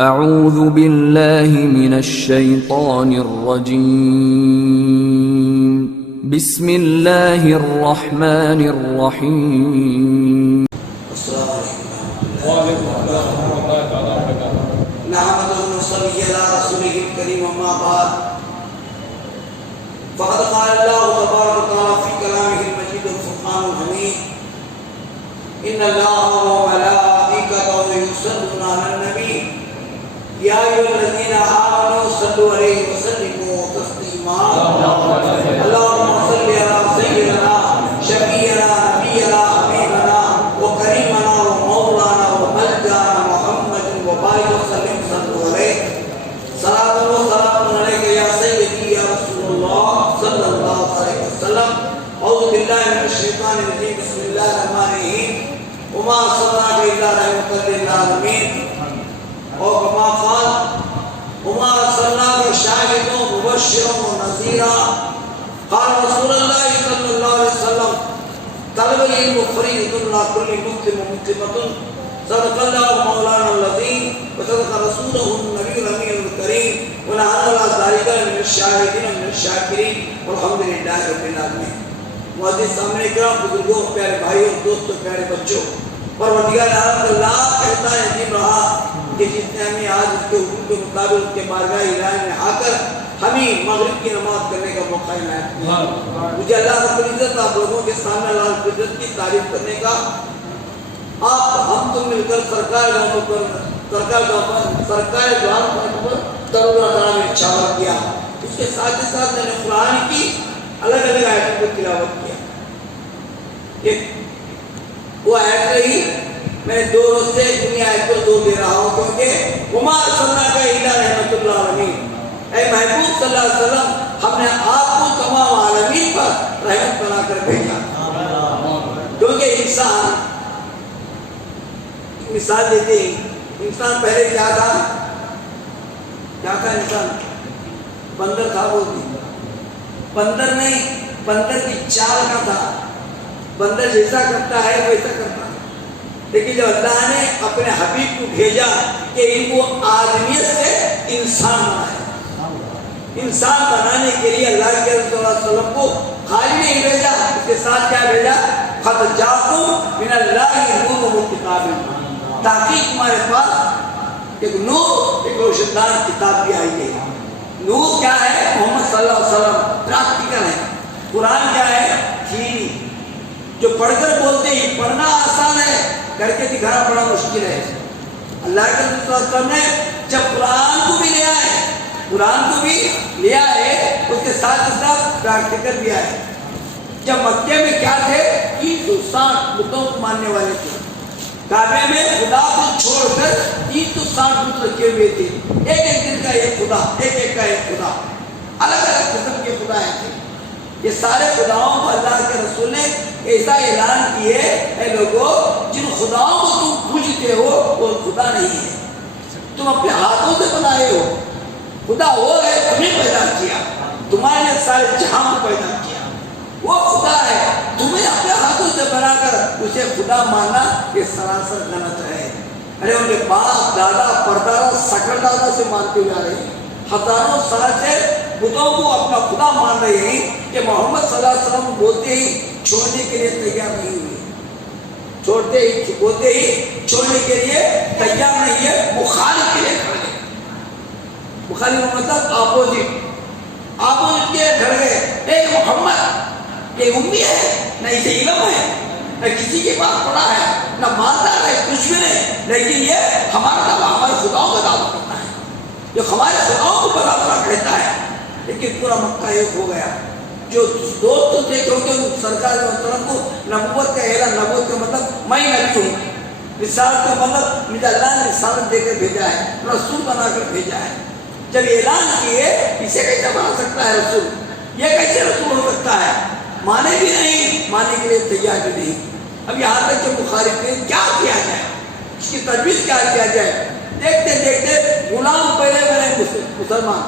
اعوذ باللہ من الشیطان الرجیم بسم اللہ الرحمن الرحیم وعلیکم السلام ورحمۃ اللہ وبرکاتہ۔ نحمده ونصلي على رسوله الكريم وما بعد فقد قال الله تبارك وتعالى في كلامه المجيد والفرقان الحميد ان الله وملائكته يصلون على النبي يا ايها الذين امنوا صلوا عليه وسلموا تسليما اللهم صل على سيدنا شفيعنا نبينا حبيبنا وكريمنا ومولانا وملجانا محمد وبارك وسلم صلوا عليه صلاة وسلام عليك يا سيدي يا رسول الله صلى الله عليه وسلم اعوذ بالله من الشيطان الرجيم بسم الله الرحمن الرحيم وما ارسلناك الا رحمة للعالمين وكما قال وما ارسلناك شاهدا مبشرا ونذيرا قال رسول الله صلى الله عليه وسلم طلب العلم فريضة على كل مسلم ومسلمة صدق الله مولانا العظيم وصدق رسوله النبي الامين الكريم ونحن على ذلك من الشاهدين من الشاكرين والحمد لله رب العالمين۔ معزز سامعین کرام، بزرگوں، پیارے بھائیوں، دوستوں، پیارے بچوں، پروردگار عالم کا لاکھ کہتا ہے عجیب رہا کہ جس نے ہمیں آج اس کے حکم کے مطابق اس کے بارگاہ الہی میں آ کر ہمیں مغرب کی نماز کرنے کا موقع عنایت کیا۔ مجھے اللہ رب العزت آپ لوگوں کے سامنے اللہ رب العزت کی تعریف کرنے کا، آپ ہم تم مل کر سرکار دعووں پر ترورہ میں چھاور کیا۔ اس کے ساتھ ہی ساتھ میں نے قرآن کی الگ الگ آیتوں کو تلاوت کیا۔ ایک وہ آیت رہی، میں نے 2 روز سے دنیا آیت پر زور دے رہا ہوں کیونکہ وما ارسلناک الا رحمۃ للعالمین، اے محبوب صلی اللہ علیہ وسلم، ہم نے آپ کو تمام عالمین پر رحمت بنا کر بھیجا۔ کیونکہ انسان، مثال دیتے ہیں، انسان پہلے کیا تھا؟ انسان بندر تھا، وہ بندر نہیں، بندر کی چال کا تھا، بندر جیسا کرتا ہے ویسا کرتا ہے۔ لیکن جب اللہ نے اپنے حبیب کو بھیجا کہ ان کو آدمیت سے انسان بنائے، انسان بنانے کے لیے اللہ کے رسول صلی اللہ علیہ وسلم کو خالی نہیں بھیجا، اس کے ساتھ کیا بھیجا؟ قد جاءکم من اللہ نور و کتاب، تاکہ تمہارے پاس ایک نور، ایک روشندار کتاب بھی آئی ہے۔ نور کیا ہے؟ محمد صلی اللہ علیہ وسلم، پریکٹیکل ہے۔ قرآن کیا ہے؟ تھیری، جو پڑھ کر بولتے ہی، پڑھنا آسان ہے، کر کے دکھانا بڑا مشکل ہے۔ اللہ کے رسول صلی اللہ علیہ وسلم نے جب قرآن کو بھی لیا ہے، قرآن کو بھی لیا ہے، اس کے ساتھ ساتھ پریکٹیکل بھی آئے۔ جب مکے میں کیا تھے؟ 360 بتوں کو ماننے والے تھے۔ کعبے میں خدا کو چھوڑ کر 360 بت رکھے ہوئے تھے، ایک ایک دن کا ایک خدا، ایک ایک کا ایک خدا، الگ الگ قسم کے خدا تھے۔ یہ سارے خداؤں کو اللہ کے رسول نے ایسا اعلان کیے، اے لوگوں، جن خداؤں کو تم پوجتے ہو وہ خدا نہیں ہے، تم اپنے ہاتھوں سے بنائے ہو۔ خدا وہ ہے، تمہیں پیدا کیا، تمہارے لیے سارے جہاں کو پیدا کیا، وہ خدا ہے۔ تمہیں اپنے ہاتھوں سے بنا کر اسے خدا ماننا یہ سراسر غلط ہے۔ ارے ان کے باپ دادا پردادا سکر دادا سے مانتے ہوئے آ رہے ہیں، ہزاروں سال سے بتوں کو اپنا خدا مان رہے ہیں کہ محمد صلی اللہ علیہ وسلم بولتے ہی چھوڑنے کے لیے تیار نہیں ہوئے، بولتے ہی چھوڑنے کے لیے تیار نہیں ہے، مخالف کے لیے کھڑے، مخالف مطلب اپوزٹ کے کھڑ گئے۔ اے محمد، یہ امی ہے، نہ اسے علم ہے، نہ کسی کے پاس پڑا ہے، نہ مالدار ہے، کچھ بھی نہیں، لیکن یہ ہمارا دعویٰ ہمارے خداؤں کا دعویٰ کرتا ہے، جو ہمارے خداؤں کو بڑا بڑا کہتا ہے۔ لیکن پورا مکہ ایک ہو گیا۔ جو دوست تھے، کیونکہ سرکار وسلم کو نبوت کا اعلان، نبوت کا مطلب میں نبی ہوں، رسالت کا مطلب مجھے اللہ نے رسالت دے کر بھیجا ہے، رسول بنا کر بھیجا ہے۔ جب اعلان کیے، اسے کیسے بنا سکتا ہے رسول؟ یہ کیسے رسول ہو سکتا ہے؟ مانے بھی نہیں، ماننے کے لیے تیار بھی نہیں۔ اب یہاں تک کہ مخالفین کیا کیا جائے، اس کی تجویز کیا کیا جائے؟ دیکھتے دیکھتے غلام پہلے بنے مسلمان،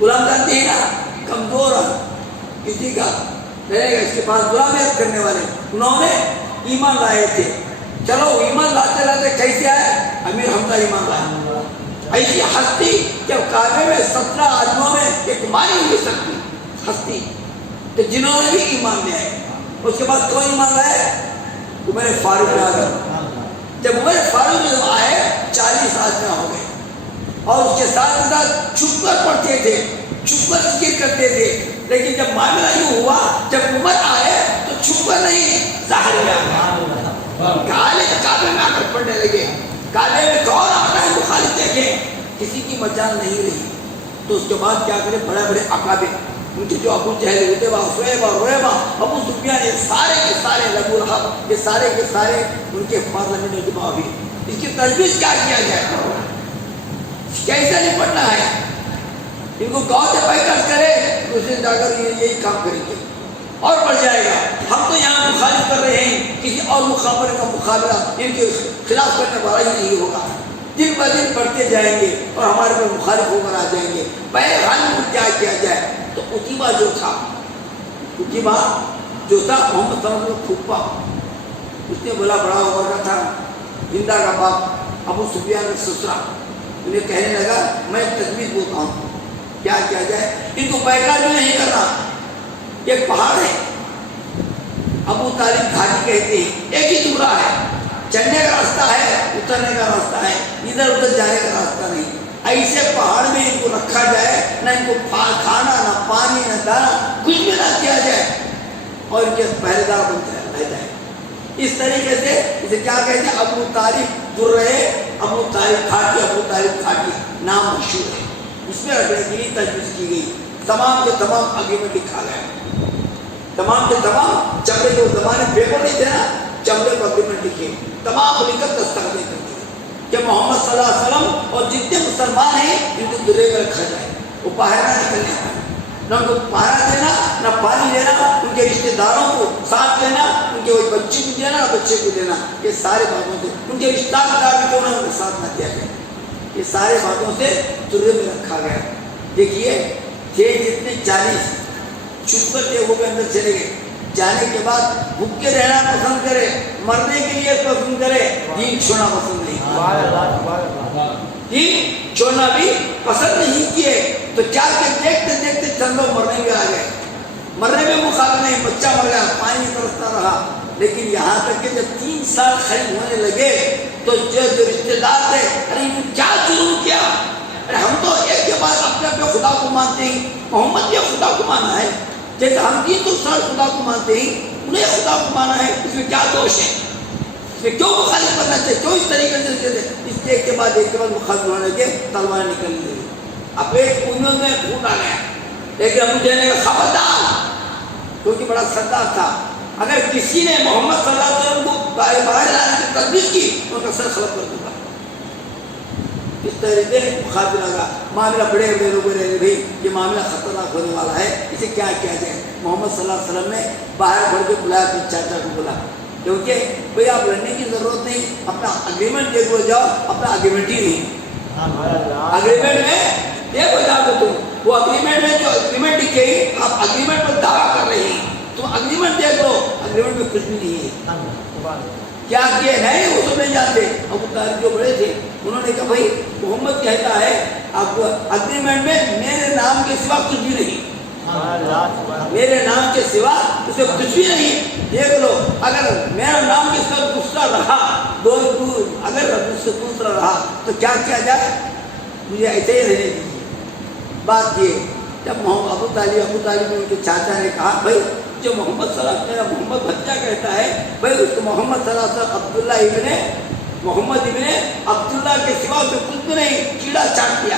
غلام جانتے ہیں نا، کمزور ہے، کسی کا رہے گا، اس کے پاس غلامیت کرنے والے، انہوں نے ایمان لائے تھے۔ چلو ایمان لاتے لاتے کیسے آئے؟ امیر حمزہ ایمان لائے، ایسی ہستی جب کعبے میں 17 آدمیوں میں ایک مانی ہوئی سکتی ہستی، تو جنہوں نے بھی ایمان لے آئے. اس کے بعد کوئی ایمان لائے؟ عمر فاروق اعظم. جب عمر فاروق اعظم آئے 40 آدمی ہو گئے، اور اس کے ساتھ چھپ کر پڑھتے تھے، چھپ کر ذکر کرتے تھے. لیکن جب معاملہ یوں ہوا، جب عمر آئے تو چھپ کر نہیں، ظاہر میں آ گئے. کعبے میں آ کر پڑھنے لگے. کعبے میں کون آتا ہے مخالف دیکھیں، کسی کی مجال نہیں رہی. تو اس کے بعد کیا کرے، بڑے بڑے اکابر، ان کے جو ابو جہل، عتبہ، شعیبہ، رویبہ، ابو سفیان، یہ سارے کے سارے، ابو لہب، یہ سارے کے سارے ان کے پارلیمنٹ میں جمع ہوئے. اس کی تجویز کیا کیا جائے، کیسے نپٹنا ہے. ان کو گاؤں سے بیٹھ کرے، اس نے جا کر یہی کام کریں گے اور بڑھ جائے گا. ہم تو یہاں مخالف کر رہے ہیں، کسی اور مخابرے کا مقابلہ ان کے خلاف کرنے والا ہی نہیں ہوگا. دن بہ دن بڑھتے جائیں گے اور ہمارے پر مخالف ہو کر آ جائیں گے. بہرحال میں کیا کیا جائے. تو عتبہ جو تھا، عتبہ جو تھا محمد صلی اللہ علیہ وسلم پھوپھا، اس نے بولا، بڑا عمر کا تھا، ہندا کا باپ، ابو سفیان کا سسرا. انہیں کہنے لگا، میں ایک تجویز بولتا ہوں، کیا کیا جائے. ان کو بیکار جو نہیں کرنا. ایک پہاڑ ہے، ابو طالب گھاٹی کہتے ہیں، ایک ہی ٹکڑا ہے، چڑھنے کا راستہ ہے، اترنے کا راستہ ہے، ادھر ادھر جانے کا راستہ نہیں. ایسے پہاڑ میں ان کو رکھا جائے، نہ ان کو کھانا، نہ پانی، نہ دانا، کچھ بھی نہ کیا جائے، اور ان کے پہرے دار بن رہ جائے. اس طریقے سے اسے کیا کہتے ہیں، ابو طالب درے، ابو طالب گھاٹی، ابو طالب گھاٹی نام مشہور ہے. اس میں رکھنے کے لیے تجویز کی گئی. تمام کے تمام اگریمنٹ لکھا گیا، تمام کے تمام چمڑے کے زمانے پیپر نہیں تھے نا، چمڑے پر اگریمنٹ لکھے، تمام لکھ کر دستخط کر دیے کہ محمد صلی اللہ علیہ وسلم اور جتنے مسلمان ہیں ان کو درے میں رکھا جائے. وہ باہر نہ نکلنے پائے، نہ ان کو پہرا دینا، نہ پانی دینا، ان کے رشتے داروں کو ساتھ دینا، ان کے وہی بچے کو دینا، نہ بچے کو دینا. یہ سارے باتوں سے ان کے رشتہ دار بھی کیوں نہ ان کے ساتھ نہ دیا جائے. یہ سارے باتوں سے درے میں رکھا گیا. دیکھیے یہ جتنے 40 چھپ کر کے وہ اندر چلے گئے. جانے کے بعد بھوکے رہنا پسند کرے، مرنے کے لیے پسند کرے، دین چھوڑنا پسند نہیں کیا. دین چھوڑنا بھی پسند نہیں کیے. تو کیا کہ دیکھتے دیکھتے چند لوگ مرنے میں آ گئے. مرنے میں مخالف نہیں، بچہ مر گیا، پانی ترستا رہا. لیکن یہاں تک کہ جب 3 سال قریب ہونے لگے تو جو رشتے دار تھے، ارے کیا ظلم کیا، ارے ہم تو ایک کے بعد اپنے اپنے خدا کو مانتے ہیں، محمد نے خدا کو مانا ہے، جیسے ہم 3 سال خدا کو مانتے ہیں، انہیں خدا کو مانا ہے. اس میں کیا دوش ہے، اس میں کیوں مخالف کرنا چاہیے، کیوں اس طریقے سے. اس کے ایک کے بعد مخالف ہونے کے تلوار نکل گئی. اب ایک انہوں میں پھوٹ آ گیا. لیکن ابو جہل کا خبردار، کیونکہ بڑا سردار تھا، اگر کسی نے محمد صلی اللہ علیہ وسلم کو باہر لانے کی تجویز کی تو ان کا سر خلق کر دوں گا. اس طریقے سے مخاطب لگا. معاملہ بڑے بڑے لوگ رہے بھائی یہ معاملہ خطرناک ہونے والا ہے، اسے کیا کیا جائے. محمد صلی اللہ علیہ وسلم نے باہر بڑھ کے بلایا، اپنے چاچا کو بولا، کیونکہ بھائی آپ لڑنے کی ضرورت نہیں، اپنا اگریمنٹ دیکھ ہو جاؤ. اپنا اگریمنٹ ہی نہیں، اگریمنٹ میں دیکھ ہو جاؤ. تو وہ اگریمنٹ میں جو اگریمنٹ لکھے گی، آپ اگریمنٹ پر دعویٰ کر رہے ہیں، تو اگریمنٹ دیکھ لو، اگریمنٹ میں کچھ بھی نہیں ہے. کیا کیے ہیں وہ تو نہیں جانتے. ابو طالب جو بڑے تھے انہوں نے کہا بھائی محمد کہتا ہے آپ اگریمنٹ میں میرے نام کے سوا کچھ بھی نہیں، میرے نام کے سوا اسے کچھ بھی نہیں. دیکھ لو، اگر میرا نام کے سوا دوسرا رہا، اگر دوسرا رہا تو کیا کیا جائے، مجھے ایسے ہی رہنے دیجیے. بات یہ جب ابو طالب ان کے چاچا نے کہا بھائی جو محمد صلی اللہ علیہ وسلم محمد بچہ کہتا ہے، بھائی اس کو محمد صلی اللہ علیہ وسلم عبداللہ محمد ابن عبداللہ کے سوا اسے کچھ بھی نہیں، کیڑا چاٹ دیا.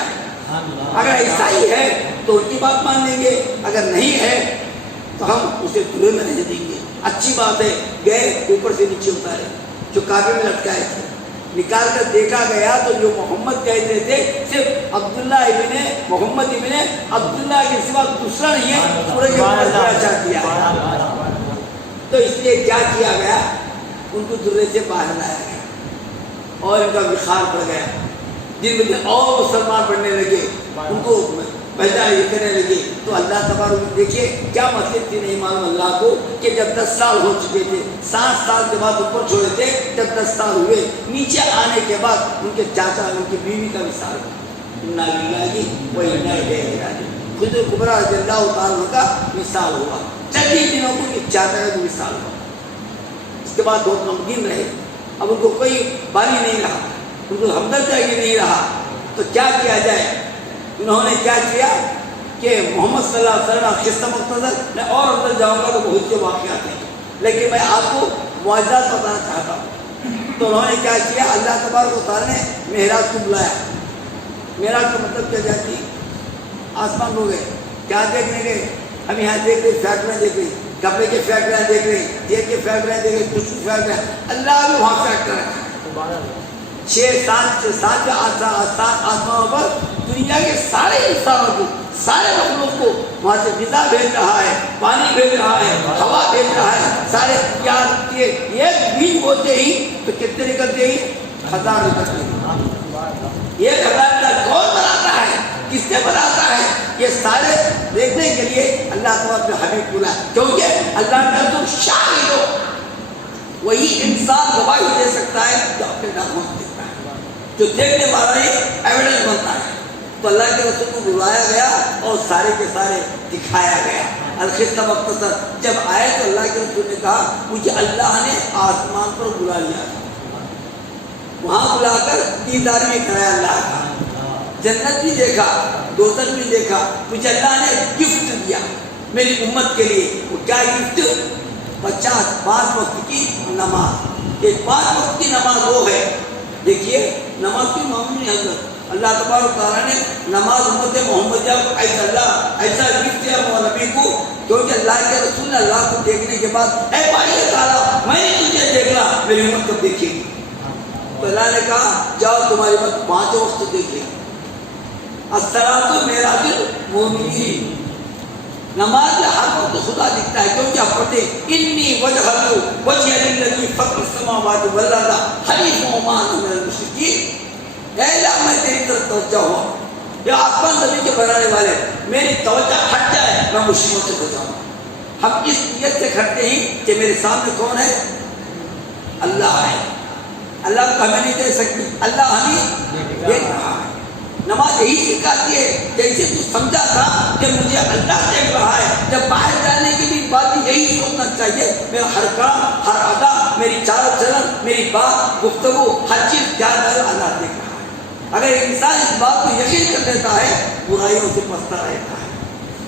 اگر ایسا ہی ہے تو ان کی بات مان لیں گے، اگر نہیں ہے تو ہم اسے دھوئے میں نہیں دیں گے. اچھی بات ہے. گئے اوپر سے نیچے اتارے، جو کعبے میں لٹکائے تھے نکال کر دیکھا گیا تو جو محمد کہتے تھے صرف عبداللہ ابن محمد ابن عبداللہ کے سوا دوسرا نہیں ہے، پورے کے پورے کیڑا چاٹ دیا ہے. تو اس لیے کیا کیا گیا، ان کو درے سے باہر لایا گیا اور ان کا بخار پڑ گیا. دن بدن اور مسلمان بڑھنے لگے، ان کو پہچان یہ کرنے لگے. تو اللہ تبارک دیکھیے کیا مطلب تھی نہیں معلوم اللہ کو کہ جب 10 سال ہو چکے تھے، 7 سال کے بعد اوپر چھوڑے تھے، جب 10 سال ہوئے نیچے آنے کے بعد ان کے چاچا ان کی بیوی کا وصال ہوا. انا للہ و انا الیہ راجعون. خضر کبریٰ رضی اللہ تعالیٰ کا مثال ہوا. چند ہی دنوں کو ایک چادر کا مثال ہوا. اس کے بعد بہت غمگین رہے. اب ان کو کوئی بانی نہیں رہا, ان کو ہمدردی نہیں رہا, تو کیا کیا جائے؟ انہوں نے کیا کیا کہ محمد صلی اللہ علیہ وسلم قصہ مختصر, میں اور اندر جاؤں گا تو بہت سے واقعات ہیں, لیکن میں آپ کو معجزات بتانا چاہتا ہوں. تو انہوں نے کیا کیا, اللہ تبارک و تعالیٰ نے معراج کو بلایا. معراج کا مطلب کیا جاتی, آسمان ہو گئے, کیا دیکھنے گئے؟ ہم یہاں دیکھ رہے فیکٹریاں دیکھ رہے, کپڑے کے فیکٹریاں دیکھ رہے, تیل کے فیکٹریاں دیکھ رہے, کچھ فیکٹریاں. اللہ بھی وہاں فیکٹری رکھا. 6 کے آسمانوں پر دنیا کے سارے انسانوں کو, سارے مخلوق کو وہاں سے غذا بھیج رہا ہے, پانی بھیج رہا ہے, ہوا بھیج رہا ہے. سارے پیار ایک بیج بولتے ہی تو کتنے نکلتے ہی 1000 نکلتے ہیں. 1000 کا کون بناتا ہے, کس نے بناتا ہے؟ یہ سارے دیکھنے کے لیے اللہ تعالیٰ اپنے حبیب بولا, کیونکہ اللہ کا تم شاہد ہو. وہی انسان گواہی دے سکتا ہے جو اپنے ناموں دیکھتا ہے, جو دیکھنے والا ہی ایویڈنس بنتا ہے. تو اللہ کے رسول کو بلایا گیا اور سارے کے سارے دکھایا گیا. الخطہ مختصر جب آئے تو اللہ کے رسول نے کہا مجھے اللہ نے آسمان پر بلا لیا, وہاں بلا کر دیدار بھی کرایا اللہ کا, جنت بھی دیکھا, دوزخ بھی دیکھا. مجھے اللہ نے گفٹ دیا میری امت کے لیے. وہ کیا گفٹ؟ 5 وقت کی نماز. یہ 5 وقت کی نماز وہ ہے, دیکھیے نماز کی معمولی حضرت اللہ تبارک تعالیٰ نے نماز امت محمدیہ کو ایسا گفٹ دیا نبی کو, کیونکہ اللہ کے رسول نے اللہ کو دیکھنے کے بعد اے بھائی تعالیٰ میں نے تجھے دیکھا, میری امت کو دیکھے گی. تو اللہ نے کہا جاؤ تمہاری امت 5 وقت دیکھے. الصلاۃ معراج المومنین, نماز میں ہر وقت خدا دکھتا ہے, کیونکہ آپ پڑھتے انی وجہت وجہ للذی فطر السماوات والارض حنیفا وما انا من المشرکین. اے اللہ میں تیری طرف توجہ ہوا, یہ آسمان زمین کے بنانے والے, میری توجہ ہٹ جائے میں مشرکوں سے بچاؤں. ہم اس نیت سے کھڑتے ہیں کہ میرے سامنے کون ہے؟ اللہ ہے. اللہ کو ہمیں نہیں دے سکتی, اللہ ہمیں دیکھ رہا ہے. نماز یہی سکھاتی ہے, جیسے تو سمجھا تھا کہ مجھے اللہ دیکھ رہا ہے, جب باہر جانے کی بھی بات یہی سوچنا چاہیے میرا ہر کام, ہر ادا, میری چال چلن, میری بات, گفتگو, ہر چیز کیا اللہ دیکھ رہا ہے. اگر انسان اس بات کو یقین کر لیتا ہے برائیوں سے بچتا رہتا ہے.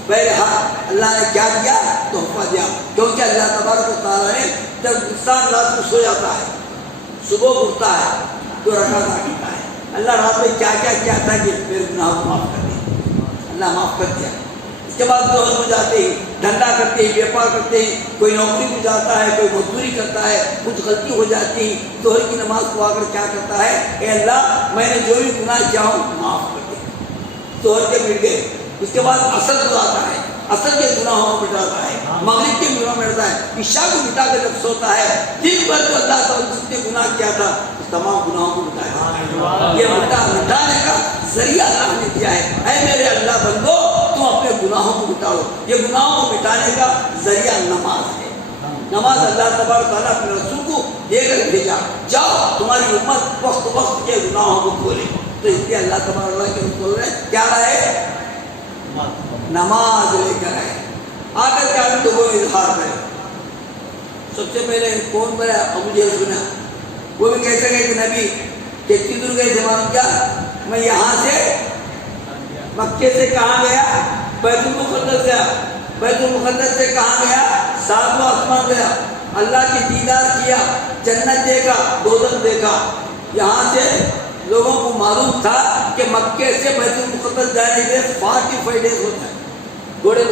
بہرحال اللہ نے کیا دیا؟ تحفہ دیا, کیونکہ اللہ تبارک و تعالیٰ نے جب انسان رات کو سو جاتا ہے, صبح اٹھتا ہے تو رکعت ادا کرتا ہے. اللہ رات میں کیا کیا تھا کہ میرے گناہ کو معاف کر دے, اللہ معاف کر دیا. اس کے بعد ظہر ہو جاتے ہیں, دھندا کرتے ہیں, بیوپار کرتے ہیں, کوئی نوکری پہ جاتا ہے, کوئی مزدوری کرتا ہے, کچھ غلطی ہو جاتی ہے, ظہر کی نماز کو آ کر کیا کرتا ہے, اے اللہ میں نے جو بھی گناہ کیا ہوں معاف کر دے. ظہر کے مٹ گئے. اس کے بعد عصر کو آتا ہے, عصر کے گناہوں کو مٹاتا ہے, مغرب کے گناہ مٹاتا ہے, عشاء کو مٹا کر جب سوتا ہے دن بھر جو اللہ تعالیٰ جس نے گناہ کیا تھا اس تمام گناہوں کو مٹایا. یہ مٹانے کا ذریعہ اللہ نے دیا ہے. اے میرے اللہ بندو تم اپنے گناہوں کو مٹاؤ. یہ گناہوں کو مٹانے کا ذریعہ نماز ہے. نماز اللہ تبارک تعالیٰ اپنے رسول کو دے کر بھیجا, جاؤ تمہاری امت وقت کے گناہوں کو کھولے. تو اس لیے اللہ تبارک کے رسول نے کیا رہے, نماز لے کر آئے. آ کر کے آدمی تو وہ اظہار کرے. سب سے پہلے کون بڑا ابو جہل سنا, وہ بھی کہتے گئے کہ نبی کتنی دور گئے زمان کیا, میں یہاں سے مکے سے کہاں گیا, بیت المقدس گیا, بیت المقدس سے کہاں گیا, 7واں آسمان گیا, اللہ کی دیدار کیا, جنت دیکھا, دوزخ دیکھا. یہاں سے لوگوں کو معلوم تھا کہ مکے سے بیت المقدس جانے کے 45 ڈیز ہوتا ہے, گھوڑے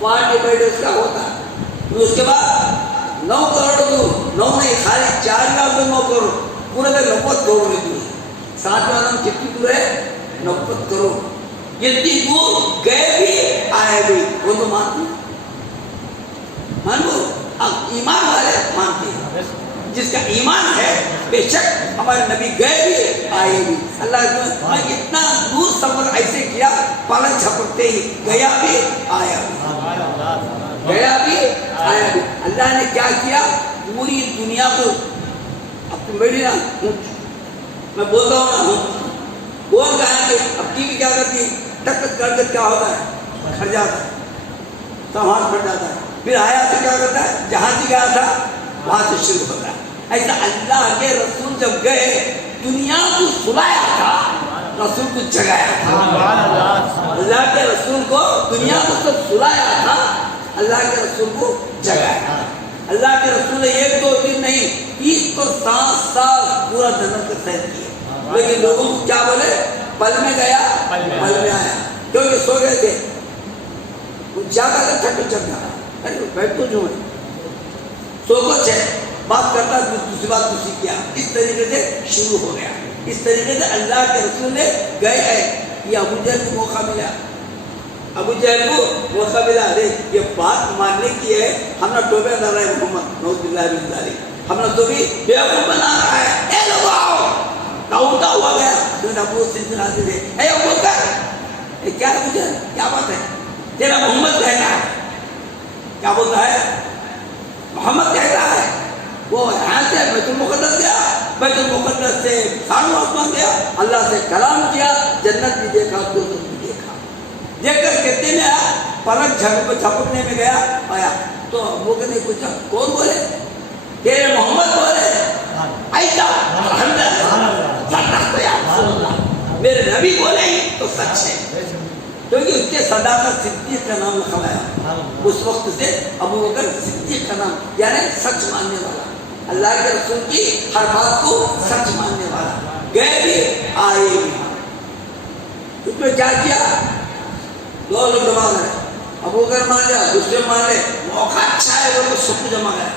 45 ڈیز کا ہوتا ہے. اس کے بعد 9 کروڑ دور, 9 نہیں خالی 4 لاکھ 9 کروڑ, پورے میں 90 کروڑ میں دور. 7واں آسمان کتنی دور ہے, 90 کروڑ. اتنی دور گئے بھی آئے بھی, وہ تو مانو اب ایمان والے مانتے ہیں. جس کا ایمان ہے بے شک ہمارے نبی گئے بھی آئے بھی. اللہ نے اتنا دور سفر ایسے کیا, پلک جھپکتے ہی گیا بھی آیا بھی, گیا بھی آیا بھی. اللہ نے کیا کیا, پوری دنیا کو اب تم بیٹھی نا, میں بولتا ہوں نا, کون کہا کہ کرتی ٹک کر کے کیا ہوتا ہے کھڑ جاتا ہے سامان پھٹ جاتا ہے پھر آیا تو کیا کرتا ہے جہاں سے گیا تھا وہاں سے شروع ہوتا ہے ایسا اللہ کے رسول جب گئے دنیا کو سلایا تھا رسول کو جگایا تھا اللہ کے رسول کو دنیا کو سب سلایا تھا اللہ کے رسول کو جگایا اللہ کے رسول نے 1-2 دن نہیں 30 سال پورا جنت کا سیر کیا لیکن لوگوں کو کیا بولے پل میں گیا پل میں آیا کیونکہ سو گئے تھے جاگا کر چھٹ چل گیا بیٹھ تو جو ہے سو کچھ ہے بات کرتا دوسری بات دوسری کیا اس طریقے سے شروع ہو گیا اس طریقے سے اللہ کے رسول نے گئے ہیں یہ ابو جہل کو موقع ملا ابو جہل کو موقع ملا یہ بات ماننے کی ہے ہم نے ٹوپے ڈال رہے ہیں محمد نعوذ باللہ من ذالک ہم نے تو بھی بیوقوف بنا رہا ہے اے لوگ آؤ ٹاؤٹا ہوا گیا تو ابو سلسلہ آتے تھے اے ابو بکر کیا ابو جہل کیا بات ہے تیرا محمد کہتا ہے کیا بولتا ہے محمد کہتا ہے وہ یہاں سے بیت المقدس گیا بیت المقدس سے ساروں آسمان گیا اللہ سے کلام کیا جنت بھی دیکھا دوزخ بھی دیکھا دیکھ کر کہتے میں آیا پلک جھپکنے میں گیا آیا تو وہ کہتے پوچھا کون بولے تیرے محمد بولے ایسا میرے نبی بولے تو سچ ہے کیونکہ اس کے صداقت صدیق کا نام لکھوایا اس وقت سے ابو بکر صدیق کا نام یعنی سچ ماننے والا اللہ کے رسول کی ہر بات کو سچ ماننے والا گئے بھی آئے بھی اس میں کیا کیا 2 لوگ جمع کرے ابو بکر مان لیا دوسرے مان لے موقع اچھا ہے وہ تو سب کو جمع کرے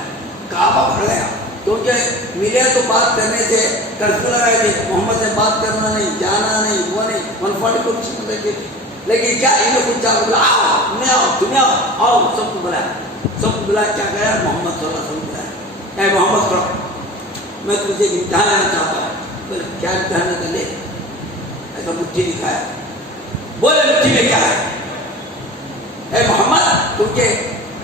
کعبہ بھر گیا کیونکہ ملے تو بات کرنے سے کرفیو لگائے تھے محمد سے بات کرنا نہیں جانا نہیں وہ نہیں 140 کو کسی مطلب کی لیکن کیا ان لوگ کچھ بولا آؤ تمہیں آؤ سب کو بلا کیا گیا محمد صلی اللہ علیہ وسلم بلایا اے محمد کرو میں تجھے امتحان لینا چاہتا ہوں بولے کیا امتحان کر لے ایسا مٹھی دکھایا بولے مٹھی میں کیا ہے اے محمد تم کے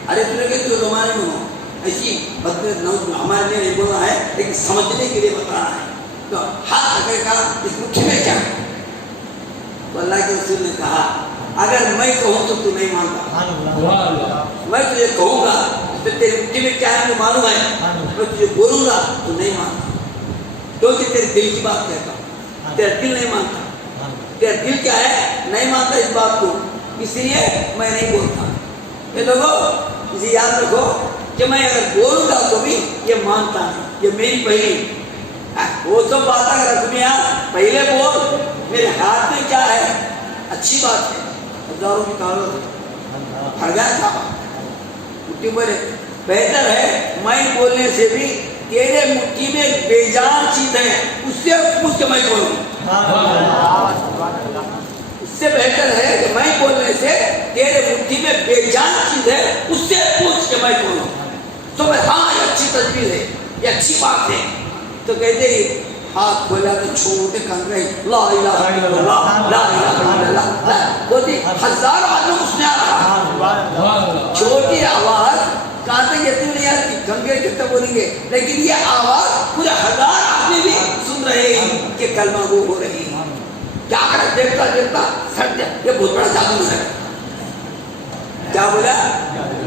ارے تم نے کہ تو زمانے میں ہو ایسی بدنیت نوز ہمارے لیے نہیں بولنا ہے لیکن سمجھنے کے لیے بتانا ہے تو ہاتھ پکڑ کر اس مٹھی میں کیا ہے تو اللہ کے رسول نے کہا اگر میں کہوں تو تو نہیں مانتا میں تجھے کہوں گا تیری مٹھی میں کیا ہے مجھے معلوم ہے میں تجھے بولوں گا تو نہیں مانتا کیونکہ تیرے دل کی بات کہتا ہوں تیرا دل نہیں مانتا تیرا دل کیا ہے نہیں مانتا اس بات کو اس لیے میں نہیں بولتا یہ لوگوں اسے یاد رکھو کہ میں اگر بولوں گا تو بھی یہ مانتا ہے یہ میری پہلی وہ سب بات اگر تمہیں پہلے بول میرے ہاتھ میں کیا ہے اچھی بات ہے ہزاروں کی کاروبار پھڑ گیا تھا مٹھی بولے بہتر ہے میں بولنے سے بھی تیرے مٹھی میں بے جان چیز ہے اس سے پوچھ کے میں بولوں اس سے بہتر ہے کہ میں بولنے سے تیرے مٹھی میں بے جان چیز ہے اس سے پوچھ کے میں بولوں تو میں ہاں یہ اچھی تصویر ہے یہ اچھی بات ہے تو کہتے ہی ہاتھ کھولا تو چھوٹے کنگرے لا الہ الا اللہ لا الہ الا اللہ بولتی ہزاروں آدمی اس نے آ رہا چھوٹی آواز کہاں تک یتیم نہیں آتی کنگرے کتنا بولیں گے لیکن یہ آواز پورے 1000 آدمی بھی سن رہے ہیں کہ کلمہ وہ ہو رہی ہے کیا کرے دیکھتا سٹ گیا یہ بہت بڑا جادو ہے کیا بولا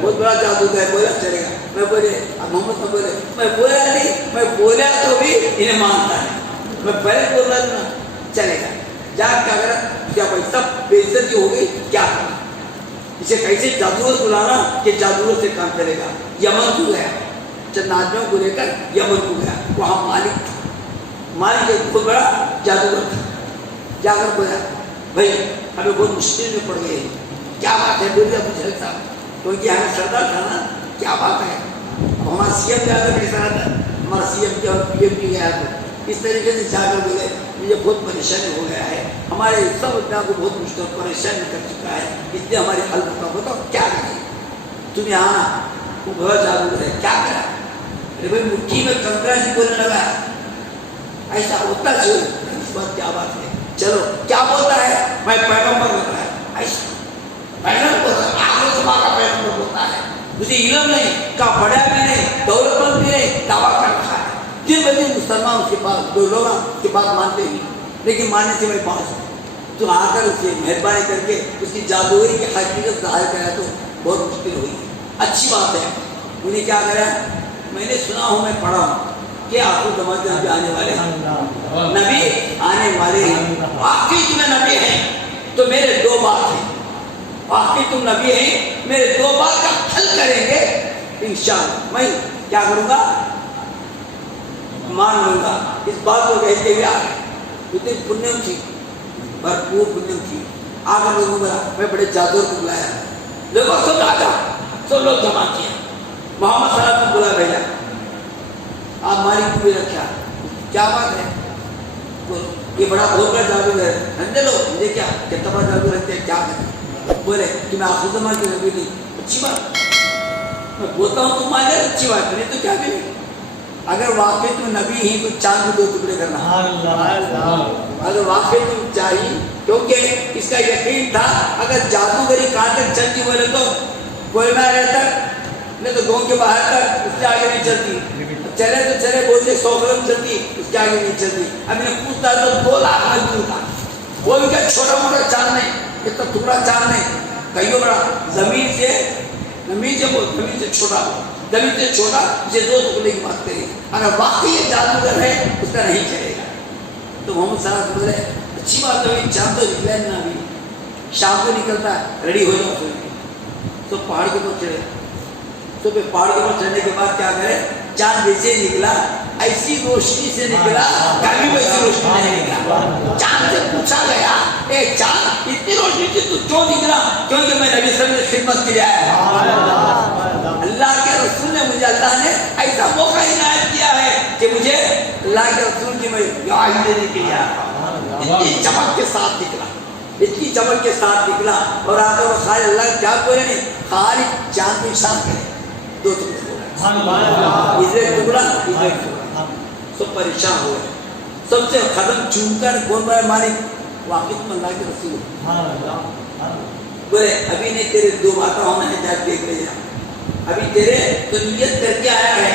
بہت بڑا جادو ہے بولا چلے گا میں بولے محمد میں بولے میں بولا نہیں میں بولا تو بھی انہیں مانتا ہے میں پہلے بول رہا تھا چلے گا جا کیا کرا کیا بھائی سب بے عزتی ہو گئی کیا کرنا اسے کیسے جادوگر بلانا کہ جادوگر سے کام کرے گا یمن کو گیا چند آدمیوں کو لے کر یمن کو گیا وہاں مالک تھا مالک ایک بہت بڑا جادوگر تھا جا کر بولا بھائی ہمیں بہت مشکل میں پڑ گئے کیا بات ہے بولے ابو جہل صاحب کیونکہ ہمیں سردار تھا نا کیا بات ہے ہمارا سی ایم گیا تھا میرے ساتھ ہمارا سی ایم کیا پی ایم بھی گیا تھا اس طریقے سے جا کر بولے مجھے بہت پریشانی ہو گیا ہے ہمارے سب اپنے آپ کو بہت مشکل پریشانی کر چکا ہے اس لیے ہماری حل بتاؤ کیا کریں تم یہاں وہ بہت جادوگر ہے کیا کرا ارے بھائی مٹھی میں کنکرا جی بولنے لگا ایسا ہوتا جو اس بات کیا بات ہے چلو کیا بولتا ہے میں پیغمبر ہوتا ہے ایسا پیغمبر ہوتا ہے آخر زمان کا پیغمبر ہوتا ہے مجھے علم نہیں کا بڑا بھی نہیں دولت مند بھی نہیں دعویٰ کر رہا ہے دن بدن مسلمان اس کے پاس دو لوگ اس کے بات مانتے ہی لیکن ماننے سے میں باز ہوں تو آ کر اسے مہربانی کر کے اس کی جادوگری کی حقیقت ظاہر کرا تو بہت مشکل ہوئی. اچھی بات ہے. انہیں کیا کرا؟ میں نے سنا ہوں، میں پڑھا ہوں کہ آپ کو سمجھتے ہیں آنے والے ہیں، نبی آنے والے ہیں. واقعی تمہیں نبی ہیں تو میرے دو بات ہیں. واقعی تم نبی ہیں، میرے دو بات کا حل کریں گے انشاءاللہ. میں کیا کروں گا؟ مان لوں گا. اس بات کو کہتے ہوئے اتنی پنیم تھی، بھرپور پنیم تھی. آگے لوگوں کا میں بڑے جادور کو بلایا، لوگوں سب آ جاؤ، سب لوگ جمع کیا. محمد صلی اللہ علیہ وسلم بلا بھیجا. آپ ماری کو بھی رکھا. کیا بات ہے؟ یہ بڑا بہت بڑا جادو ہے. رنجے لو یہ کیا کتنا بڑا جادو رکھتے ہیں، کیا کریں؟ بولے کہ میں آخر زمان کی نبی نہیں. اچھی بات، میں بولتا ہوں تم مانے اچھی بات نہیں تو کیا کریں؟ اگر واقعی تم نبی ہی تو چاند کو 2 ٹکڑے کرنا. اگر واقعی تم چاہیے، کیونکہ اس کا یقین تھا اگر جادوگری کہاں تک چلتی بولے تو کوئی نہ رہتا، نہیں تو گاؤں کے باہر تک اس کے آگے نہیں چلتی. چلے تو چلے بولتے 100 قدم چلتی، اس کے آگے نہیں چلتی. اب نے پوچھتا تو 2 لاکھ مزدور تھا. وہ بھی کیا چھوٹا موٹا چاند نہیں، اتنا ٹکڑا چاند نہیں، کئیوں بڑا. زمین سے چھوٹا، زمین سے چھوٹا اسے 2 ٹکڑے کی بات کری. اگر واقعی یہ جادوگر ہے اس کا نہیں چلے گا. تو محمد صلی اللہ علیہ وسلم بولے اچھی بات ہے، چاند تو نکلا نہ ابھی، شام کو نکلتا ہے، ریڈی ہو جاؤ. تو پہاڑ کے اوپر چڑھے. تو پھر پہاڑ کے اوپر چڑھنے کے بعد کیا کرے؟ چاند جیسے نکلا ایسی روشنی سے نکلا، کبھی ویسی روشنی نہیں نکلا. چاند سے پوچھا گیا اے چاند اتنی روشنی سے تو کیوں نکلا؟ کیونکہ میں نبی صلی اللہ علیہ وسلم کی خدمت کے لیے آیا ہوں. اللہ کے رسول نے مجھے، اللہ نے ایسا موقع عنایت کیا ہے کہ مجھے اللہ کے رسول کی میں گواہی دینے کے لیے آیا. اتنی چمک کے ساتھ نکلا، اتنی چمک کے ساتھ نکلا. اور آگے وہ خالی اللہ کیا بولے نہیں، خالی چاند کو اشارہ کرے 2 ٹکڑے. ادھر ٹکڑا ادھر ٹکڑا. سب پریشان ہوئے. سب سے ختم چون کر کون بڑا مالک؟ واقعی تم اللہ کے رسول بولے ابھی نہیں، تیرے 2 باتیں ہونا ہے، جا دیکھ لے جا. ابھی تیرے تو نیت کر کے آیا ہے.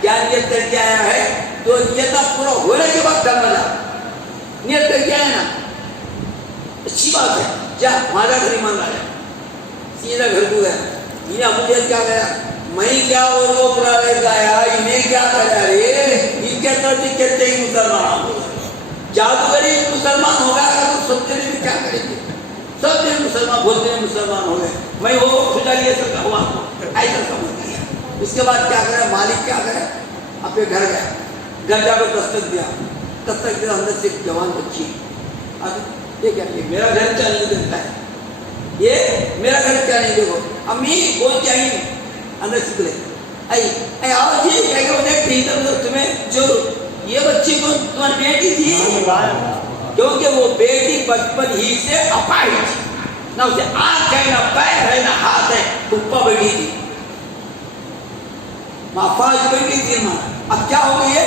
کیا نیت کر کے آیا ہے؟ تو نیت پورا ہونے کے بعد کرنا جا. نیت کر کے آیا نا، اچھی بات ہے. جا ہمارا گھر ایمان لایا، سیدھا گھر کو گیا. یہ ابو جہل کیا گیا، میں کیا وہ لوگ پورا لے گایا، انہیں کیا کرا رے، ان کے طرف کہتے ہی مسلمان ہو گئے. جادوگری مسلمان ہو گیا. اگر سب دن بھی کیا کریں گے، سب دن مسلمان بولتے ہیں مسلمان ہو گئے. میں وہ خدا یہ سب کا ہوا ایسا سمجھ گیا. اس کے بعد کیا کرا مالک، کیا کرا اپنے گھر گیا. گھر جا کر دستک دیا. دستک دیا، اندر سے ایک جوان بچی. اب یہ کہتے ہیں میرا گھر کیا نہیں دیکھتا ہے، یہ میرا گھر کیا نہیں دیکھو. امی بول کے آئی اندر سے بولے اے آؤ جی، دیکھتی تمہیں جو یہ بچی کو تمہاری بیٹی تھی، کیونکہ وہ بیٹی بچپن ہی سے اپاہج تھی، نہ اسے آنکھ ہے، نہ پیر ہے، نہ ہاتھ ہے. اوپر بیٹھی تھی، اپاہج بیٹی تھی. اب کیا ہو گئی ہے؟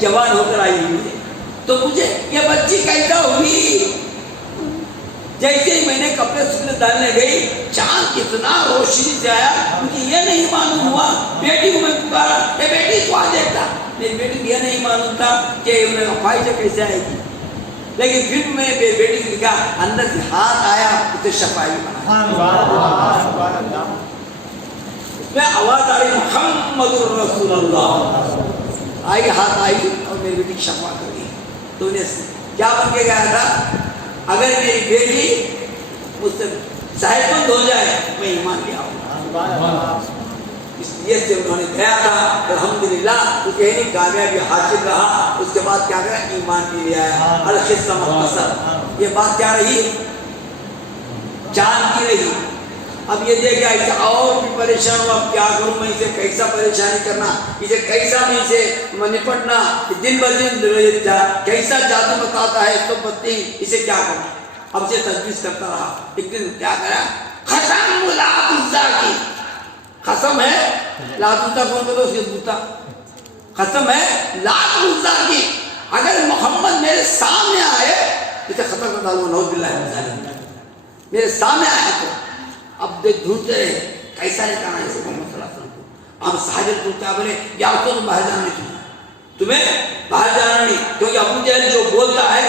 جوان ہو کر آئی ہوئی ہے. تو مجھے یہ بچی کیسا ہوئی؟ جیسے ہی میں نے کپڑے سکھنے ڈالنے گئی، چاند کتنا روشنی سے آیا، مجھے یہ نہیں معلوم ہوا. بیٹی کو میں پکارا اے بیٹی کو آ دیکھتا، میری بیٹی کو یہ نہیں معلوم تھا کہ انہیں اپاہج کیسے آئے گی. لیکن پھر میں بیٹی کو لکھا، اندر سے ہاتھ آیا، اسے شفائی بنا. اس میں آواز آئی محمد رسول اللہ. آئی، ہاتھ آئی اور میری بیٹی کی شفا کر دی. تو انہیں کیا بن کے گیا تھا، اگر میری بیٹی مجھ سے صحت مند ہو جائے میں ایمان لے آؤں. اس لیے سے انہوں نے گیا تھا. الحمدللہ وہ کہیں نہیں کامیابی حاصل رہا. اس کے بعد کیا کرا، ایمان بھی لے آیا. الخصم مختصر، یہ بات کیا رہی، چاند کی رہی. اب یہ دیکھا ایسا اور بھی پریشان ہوا، اب کیا کروں میں، اسے کیسا پریشانی کرنا، اسے کیسا میں اسے نپٹنا. دن بدن کیسا جادو بتاتا ہے سب بتتی، اسے کیا کرنا. اب سے تجویز کرتا رہا. ایک دن کیا کرا، قسم لات عزا کی، قسم ہے لات عزا کون کرو اسے بوتا، قسم ہے لات عزا کی، اگر محمد میرے سامنے آئے اسے ختم کر ڈالوں. نعوذ باللہ من ذالک. میرے سامنے آیا تو اب دیکھ ڈھونڈتے رہے کیسا نکانا ہے محمد صلی اللہ علیہ وسلم کو. اب صاحب کو کیا بولے، یا تو تم باہر جانا نہیں، تمہیں باہر جانا نہیں، کیونکہ ابو جہل جو بولتا ہے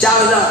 4000,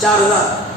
4000,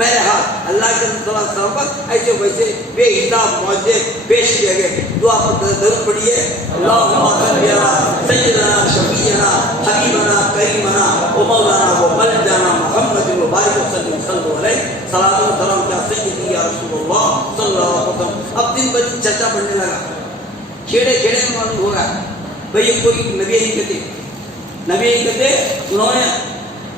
بہرحال اللہ کے صلی اللہ علیہ وسلم پر ایسے ویسے بے حساب معجزے پیش کیے گئے. دعا پر درود پڑھیے. اللہم صلی علی سیدنا شفیعنا حبیبنا کریمنا و مولانا و ملجانا محمد و بارک وسلم صلی اللہ علیہ صلاۃ و سلام کیا سیدی یا رسول اللہ صلی اللہ علیہ وسلم. اب دن بدن چرچا بڑھنے لگا. کھیڑے کھیڑے میں معلوم ہو رہا بھئی یہ کوئی نبی ہی کہتے انہوں نے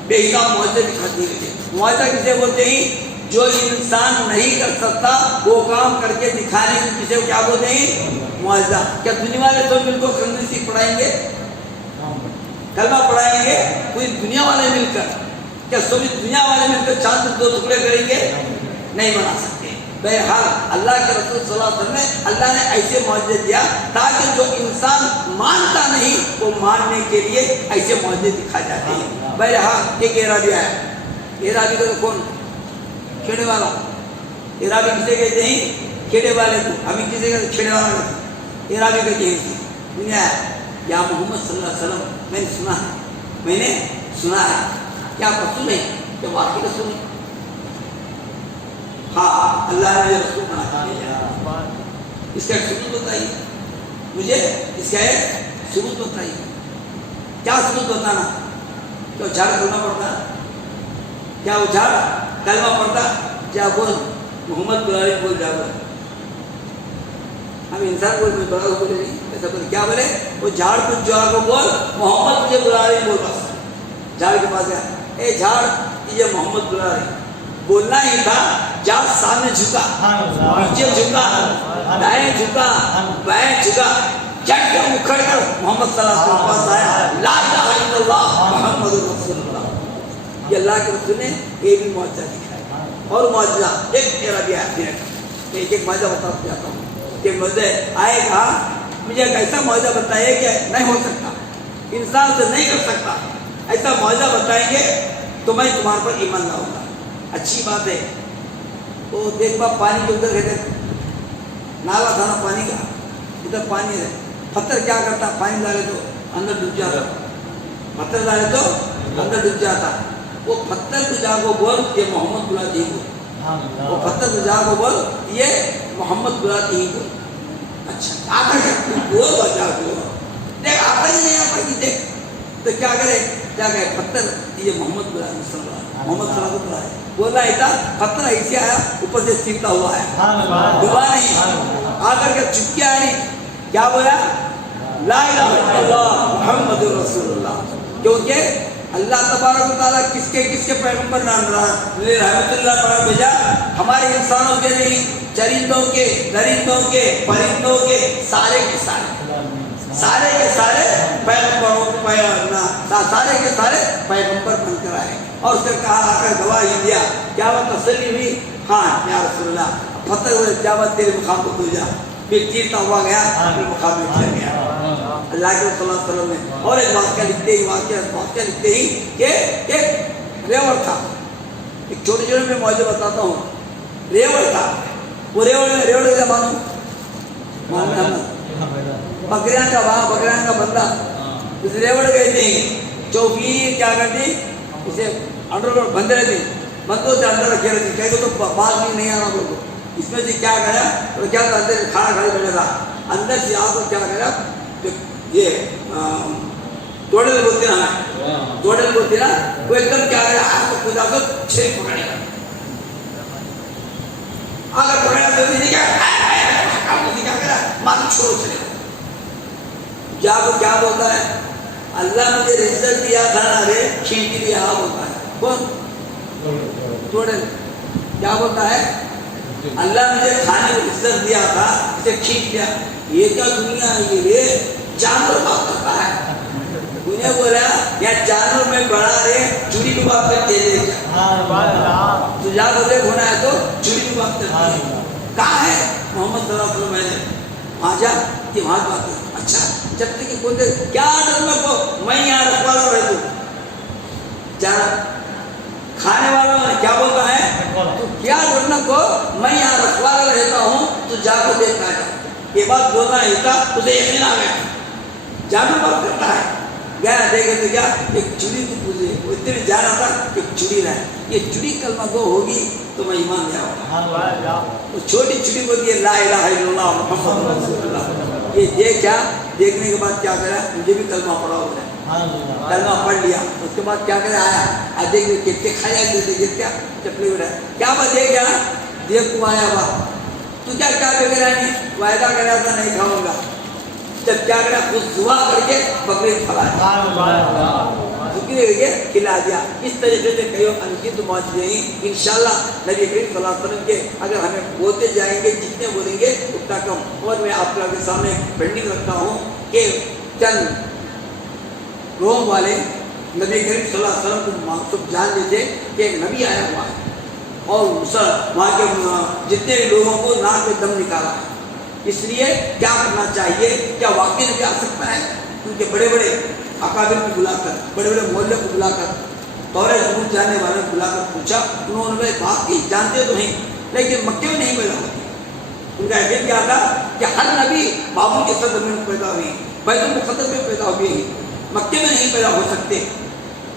بے حساب معجزے دکھا دیے. معجزہ کسے بولتے ہیں؟ جو انسان نہیں کر سکتا وہ کام کر کے دکھانے کو کسے کیا بولتے ہیں؟ معجزہ. کیا دنیا والے سب مل کر کلمہ سیکھ پڑھائیں گے؟ کلمہ پڑھائیں گے پوری دنیا والے مل کر؟ کیا سبھی دنیا والے مل کر چاند دو ٹکڑے کریں گے؟ نہیں بنا سکتے. بہرحال اللہ کے رسول صلی اللہ علیہ وسلم نے اللہ نے ایسے معجزے دیا تاکہ جو انسان مانتا نہیں وہ ماننے کے لیے ایسے معجزے دکھا جاتے ہیں. بہرحال ایک اعرابی آیا. اعرابی کا تو کون؟ کھیڑے والا. اعرابی کسے کہتے ہیں؟ کھیڑے والے کو. ہمیں کسے کہتے ہیں؟ کھیڑے والا کہتے ہیں. اعرابی کہتے ہیں دنیا یا محمد صلی اللہ علیہ وسلم میں نے سنا ہے کیا آپ رسول ہیں؟ کیا واقعی رسول ہیں؟ ہاں اللہ نے رسول بنا دیا. اس کا ایک ثبوت بتائیے مجھے. اس کا ایک ثبوت بتائیے. کیا ثبوت بتانا؟ کیا جھاڑ کرنا پڑتا؟ کیا وہ جھاڑ کلمہ پڑتا؟ کیا بول محمد بلال بول جا بول. ہم انسان بول میں بڑا بولے نہیں ایسا بولے. کیا بولے؟ وہ جھاڑ کو جا کو بول محمد تجھے بلا رہی بول. بس جھاڑ کے پاس گیا. اے جھاڑ تجھے محمد بلا رہی. بولنا ہی تھا. جھاڑ سامنے جھکا, نیچے جھکا, دائیں جھکا, بائیں جھکا, چٹ کے اکھڑ کر محمد صلی اللہ علیہ وسلم کے پاس آیا. لا الہ الا اللہ محمد رسول اللہ. یہ اللہ کے رسول نے یہ بھی معجزہ دکھایا. اور معجزہ ایک تیرا بھی آیا. ایک ایک معجزہ بتاتا جاتا ہوں. کہ معجزہ آئے گا مجھے ایک ایسا معجزہ بتائیے کہ نہیں ہو سکتا, انسان سے نہیں کر سکتا. ایسا معجزہ بتائیں گے تو میں تمہارے پر ایمان لاؤں گا. اچھی بات ہے. وہ دیکھ پا پانی کے ادھر گئے, نالا تھا نا پانی کا, ادھر پانی ہے. پتھر کیا کرتا؟ پانی ڈالے تو اندر ڈوب جاتا. پتھر ڈالے تو اندر ڈوب جاتا. وہ پتھر کو جا کو بول یہ محمد بلاتی ہی بول. وہ پتھر کو جا کو بول یہ محمد بلاتی ہی بول. اچھا آتا ہے بول بچا کو دیکھ آتا ہی نہیں آتا کہ دیکھ تو کیا کرے؟ کیا کہے پتھر یہ محمد بلا محمد صلی اللہ علیہ وسلم بولا ایسا. پتھر ایسے آیا اوپر سے سیکھتا ہوا ہے, ڈوبا نہیں. آ کر کے چپکے آئی. کیا بولا؟ لا الہ الا اللہ محمد رسول اللہ. کیونکہ اللہ تبارک و تعالیٰ کس کے پیغمبر نام رحمت اللہ پر بھیجا؟ ہمارے انسانوں کے نہیں, چرندوں کے, درندوں کے, پرندوں کے, سارے کے سارے پیغمبروں سارے کے سارے پیغمبر بن کر آئے. اور اس نے کہا آ کر گواہی دیا. کیا وہ تسلی ہوئی؟ ہاں یا رسول اللہ. پتھر کیا بات تیرے مقام کو دل جا. پھر چیرتا ہوا گیا اپنے مقام میں چل گیا. اللہ کے صلی اللہ علیہ وسلم نے اور ایک واقعہ لکھتے ہی کہ ایک ریوڑ تھا. ایک چھوٹے چھوٹے میں معجزہ بتاتا ہوں. ریوڑ تھا. وہ ریوڑ کا معلوم بکریاں کا باپ, بکریاں کا بندہ. اس ریوڑ کہتے ہیں. چوکی کیا کرتی اسے انڈر بندے رہتے, بندوں سے اندر رکھے رہتے. کہیں تو بات نہیں آنا بول کو. اس میں سے کیا کرا تو کیا اندر کھانا کھانے بیٹھا تھا. اندر سے آپ کو کیا کرا یہ توڑل بولتے نا, توڑل بولتے نا, وہ ایک دم کیا کرا آپ کو خدا کو چھری پکڑے گا. اگر پکڑا تو نہیں کیا کرا ماتو چھوڑ چلے گا. جا کو کیا بولتا ہے؟ اللہ مجھے رزق دیا تھا نا رے کھینچ لیا بولتا ہے. کون؟ توڑل. کیا بولتا ہے؟ اللہ مجھے کھانے کو رزق دیا تھا اسے کھینچ لیا. یہ کیا دنیا ہے یہ جانور بات کرتا ہے. انہیں بولا یا جانور میں بڑا رے چوری کو بات کر دے دے. تو جا کو دیکھ ہونا ہے تو چوری کو بات کرتا ہے. کہاں ہے محمد صلی اللہ علیہ وسلم؟ میں نے وہاں جا کہ وہاں بات کر. اچھا جب تک کہ بولتے کیا ڈرنا کو میں یہاں رکھوالا رہ تو جانا کھانے والا نے کیا بولتا ہے تو کیا ڈرنا کو میں یہاں رکھوالا رہتا ہوں تو جا کو دیکھتا ہے. یہ بات بولنا ہے تھا اسے یقین آ گیا. جانور بات کرتا ہے. گیا دیکھے تو کیا ایک چڑی کو پوچھے، وہ اتنے جا رہا تھا ایک چڑی رہا ہے، یہ چڑی کلمہ گو ہوگی تو میں ایمان لے آؤں. وہ چھوٹی چڑی بولتی ہے لا الہ الا اللہ محمد رسول اللہ. یہ دیکھا، دیکھنے کے بعد کیا کرا، مجھے بھی کلمہ پڑھا ہو گیا، کلمہ پڑھ لیا. اس کے بعد کیا کرا، آیا دیکھ کے کھایا کیا چپلے میں رہا کیا بات دیکھ گیا، دیکھ تو آیا با تو کیا وغیرہ نہیں وعدہ کرا تھا نہیں کھاؤں گا. جب کیا کرا خود دعا کر کے بکری کھلایا، ذکر کر کے کھلا دیا. اس طریقے سے کئی انگیت معجزے ہیں انشاءاللہ نبی کریم صلی اللہ علیہ وسلم کے اگر ہمیں بولتے جائیں گے جتنے بولیں گے اتنا کم. اور میں آپ لوگوں کے سامنے پینڈنگ رکھتا ہوں کہ چند روم والے نبی کریم صلی اللہ علیہ وسلم کو معصوم جان لیتے کہ ایک نبی آیا ہوا ہے اور وہاں کے جتنے لوگوں کو ناک میں دم نکالا ہے. اس لیے کیا کرنا چاہیے، کیا واقعی نبی آ سکتا ہے؟ کیونکہ بڑے بڑے اکابر کو بلا کر، بڑے بڑے محلے کو بلا کر، دورے ضرور جانے والے کو بلا کر پوچھا. انہوں نے واقعی جانتے تو نہیں لیکن مکے میں نہیں پیدا ہوتے. ان کا ایسے کیا تھا کہ ہر نبی بابل کے صدر میں پیدا ہوئی، بیت المقدس میں پیدا ہوئی، مکے میں نہیں پیدا ہو سکتے.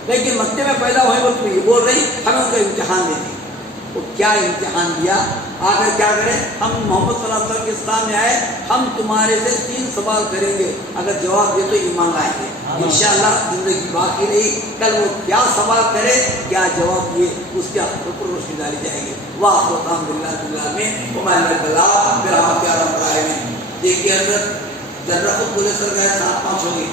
لیکن مکے میں پیدا ہوئے وہ تو یہ بول رہی ہمیں ان کا امتحان دیتے. وہ کیا امتحان دیا، آگر کیا کریں، ہم محمد صلی اللہ علیہ وسلم کے سامنے آئے، ہم تمہارے سے 3 سوال کریں گے، اگر جواب دے تو ایمان لائیں گے. انشاءاللہ زندگی باقی رہی، کل وہ کیا سوال کرے کیا جواب دیے اس کے اوپر روشنی ڈالی جائے گی. واہ الحمدللہ میں پھر ہم کیا رہا ہے. دیکھیے حضرت جنرل خود بولے سر گئے 7-5 ہو گئی.